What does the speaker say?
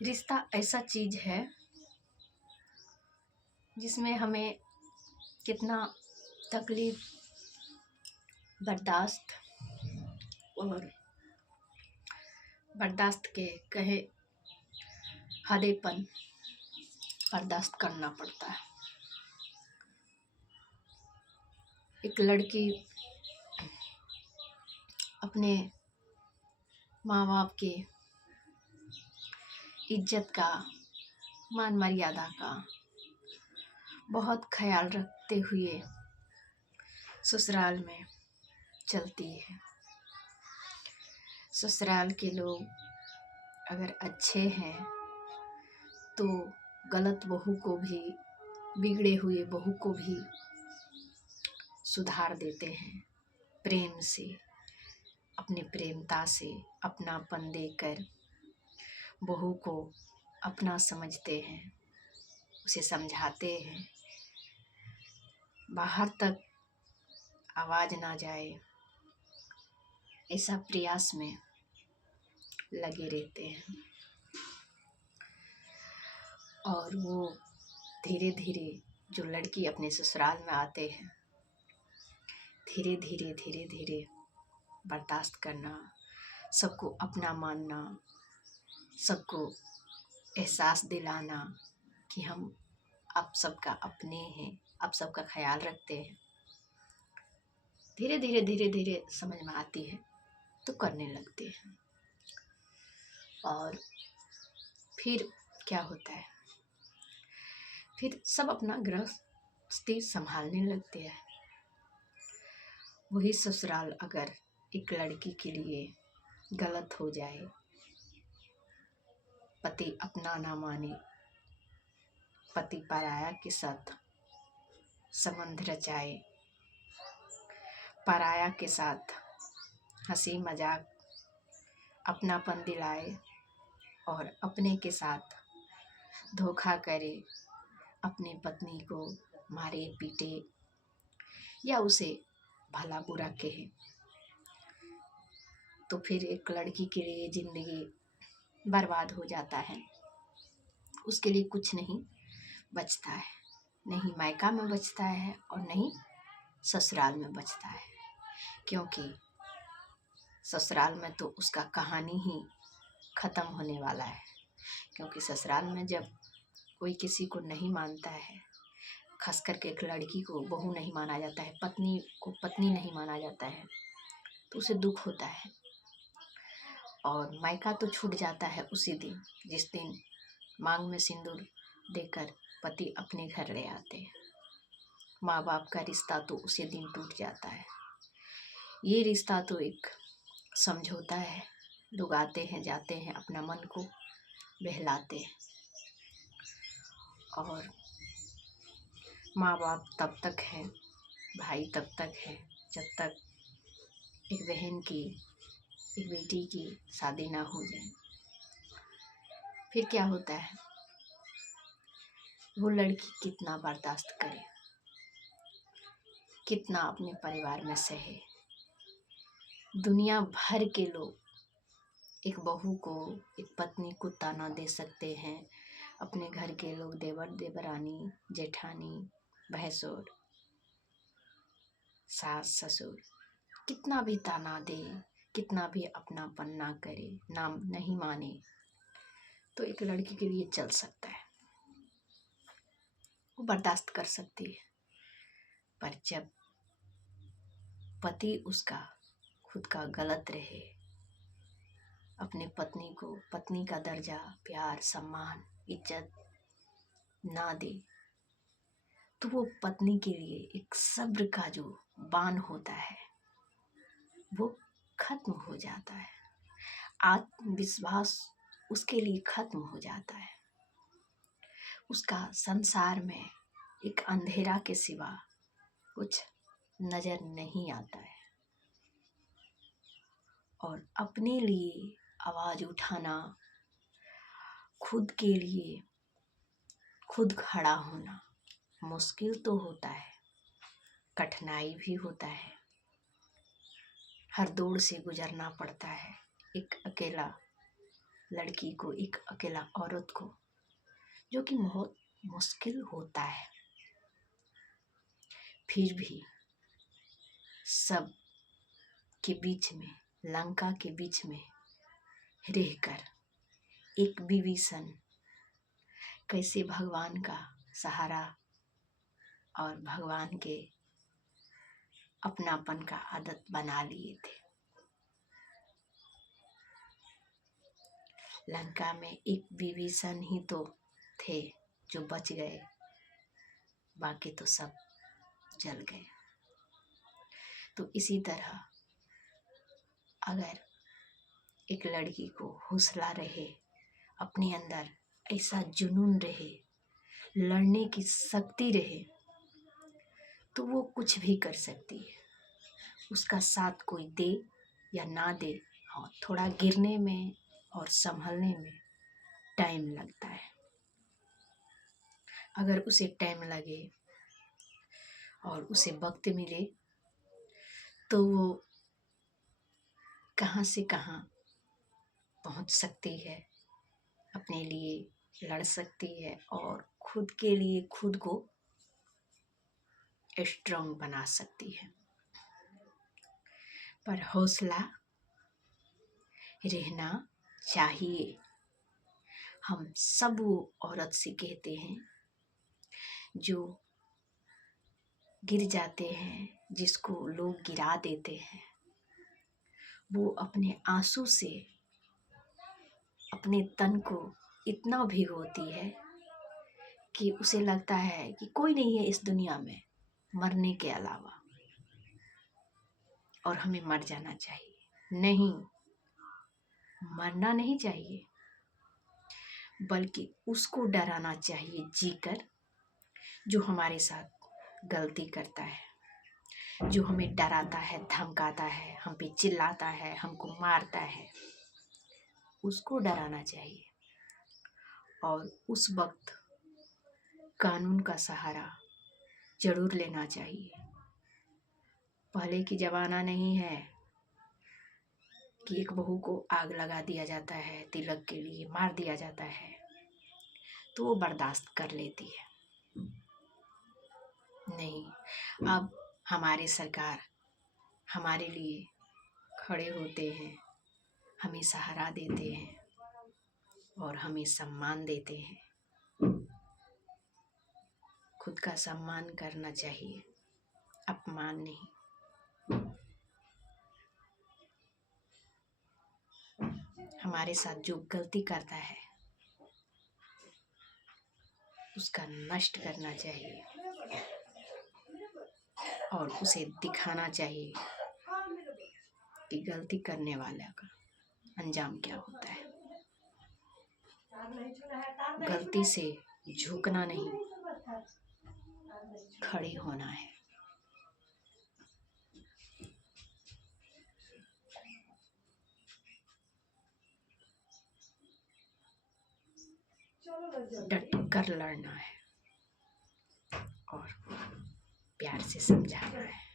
रिश्ता ऐसा चीज़ है जिसमें हमें कितना तकलीफ बर्दाश्त और बर्दाश्त के कहे हदेपन बर्दाश्त करना पड़ता है। एक लड़की अपने माँ बाप के इज्जत का, मान मर्यादा का बहुत ख्याल रखते हुए ससुराल में चलती है। ससुराल के लोग अगर अच्छे हैं तो गलत बहू को भी, बिगड़े हुए बहू को भी सुधार देते हैं। प्रेम से, अपने प्रेमता से अपनापन देकर बहू को अपना समझते हैं, उसे समझाते हैं, बाहर तक आवाज़ ना जाए ऐसा प्रयास में लगे रहते हैं। और वो धीरे धीरे जो लड़की अपने ससुराल में आते हैं, धीरे धीरे बर्दाश्त करना, सबको अपना मानना, सबको एहसास दिलाना कि हम आप सबका अपने हैं, आप सबका ख्याल रखते हैं। धीरे धीरे समझ में आती है तो करने लगते हैं। और फिर क्या होता है, फिर सब अपना गृहस्थी संभालने लगते हैं। वही ससुराल अगर एक लड़की के लिए गलत हो जाए, पति अपना ना माने, पति पराया के साथ संबंध रचाए, पराया के साथ हंसी मजाक अपनापन दिलाए और अपने के साथ धोखा करे, अपनी पत्नी को मारे पीटे या उसे भला बुरा कहे, तो फिर एक लड़की के लिए ज़िंदगी बर्बाद हो जाता है। उसके लिए कुछ नहीं बचता है, नहीं मायका में बचता है और नहीं ससुराल में बचता है। क्योंकि ससुराल में तो उसका कहानी ही ख़त्म होने वाला है। क्योंकि ससुराल में जब कोई किसी को नहीं मानता है, खास करके एक लड़की को बहू नहीं माना जाता है, पत्नी को पत्नी नहीं माना जाता है, तो उसे दुख होता है। और मायका तो छूट जाता है उसी दिन, जिस दिन मांग में सिंदूर देकर पति अपने घर ले आते हैं। माँ बाप का रिश्ता तो उसी दिन टूट जाता है। ये रिश्ता तो एक समझौता है। लोग आते हैं जाते हैं, अपना मन को बहलाते हैं। और माँ बाप तब तक है, भाई तब तक है जब तक एक बहन की, एक बेटी की शादी ना हो जाए। फिर क्या होता है, वो लड़की कितना बर्दाश्त करे, कितना अपने परिवार में सहे। दुनिया भर के लोग एक बहू को, एक पत्नी को ताना दे सकते हैं। अपने घर के लोग, देवर देवरानी, जेठानी, भैंसुर, सास ससुर, कितना भी ताना दे, कितना भी अपनापन ना करे, नाम नहीं माने, तो एक लड़की के लिए चल सकता है, वो बर्दाश्त कर सकती है। पर जब पति उसका खुद का गलत रहे, अपने पत्नी को पत्नी का दर्जा, प्यार, सम्मान, इज्जत ना दे, तो वो पत्नी के लिए एक सब्र का जो बांध होता है वो खत्म हो जाता है। आत्मविश्वास उसके लिए खत्म हो जाता है। उसका संसार में एक अंधेरा के सिवा कुछ नजर नहीं आता है। और अपने लिए आवाज उठाना, खुद के लिए खुद खड़ा होना मुश्किल तो होता है, कठिनाई भी होता है, हर दौर से गुजरना पड़ता है। एक अकेला लड़की को, एक अकेला औरत को, जो कि बहुत मुश्किल होता है, फिर भी सब के बीच में, लंका के बीच में रहकर एक विभीषण कैसे भगवान का सहारा और भगवान के अपनापन का आदत बना लिए थे। लंका में एक विभीषण ही तो थे जो बच गए, बाकी तो सब जल गए। तो इसी तरह अगर एक लड़की को हौसला रहे, अपने अंदर ऐसा जुनून रहे, लड़ने की शक्ति रहे, तो वो कुछ भी कर सकती है। उसका साथ कोई दे या ना दे, हाँ, थोड़ा गिरने में और संभलने में टाइम लगता है। अगर उसे टाइम लगे और उसे वक्त मिले तो वो कहाँ से कहाँ पहुँच सकती है, अपने लिए लड़ सकती है और खुद के लिए खुद को स्ट्रॉन्ग बना सकती है। पर हौसला रहना चाहिए। हम सब वो औरत से कहते हैं जो गिर जाते हैं, जिसको लोग गिरा देते हैं, वो अपने आंसू से अपने तन को इतना भिगोती है कि उसे लगता है कि कोई नहीं है इस दुनिया में मरने के अलावा, और हमें मर जाना चाहिए। नहीं, मरना नहीं चाहिए, बल्कि उसको डराना चाहिए जीकर, जो हमारे साथ गलती करता है, जो हमें डराता है, धमकाता है, हम पे चिल्लाता है, हमको मारता है, उसको डराना चाहिए। और उस वक्त कानून का सहारा जरूर लेना चाहिए। पहले की ज़माना नहीं है कि एक बहू को आग लगा दिया जाता है, तिलक के लिए मार दिया जाता है तो वो बर्दाश्त कर लेती है। नहीं, अब हमारी सरकार हमारे लिए खड़े होते हैं, हमें सहारा देते हैं और हमें सम्मान देते हैं। खुद का सम्मान करना चाहिए, अपमान नहीं। हमारे साथ जो गलती करता है उसका नष्ट करना चाहिए और उसे दिखाना चाहिए कि गलती करने वाला का अंजाम क्या होता है। गलती से झुकना नहीं, खड़े होना है। डट कर लड़ना है और प्यार से समझाना है।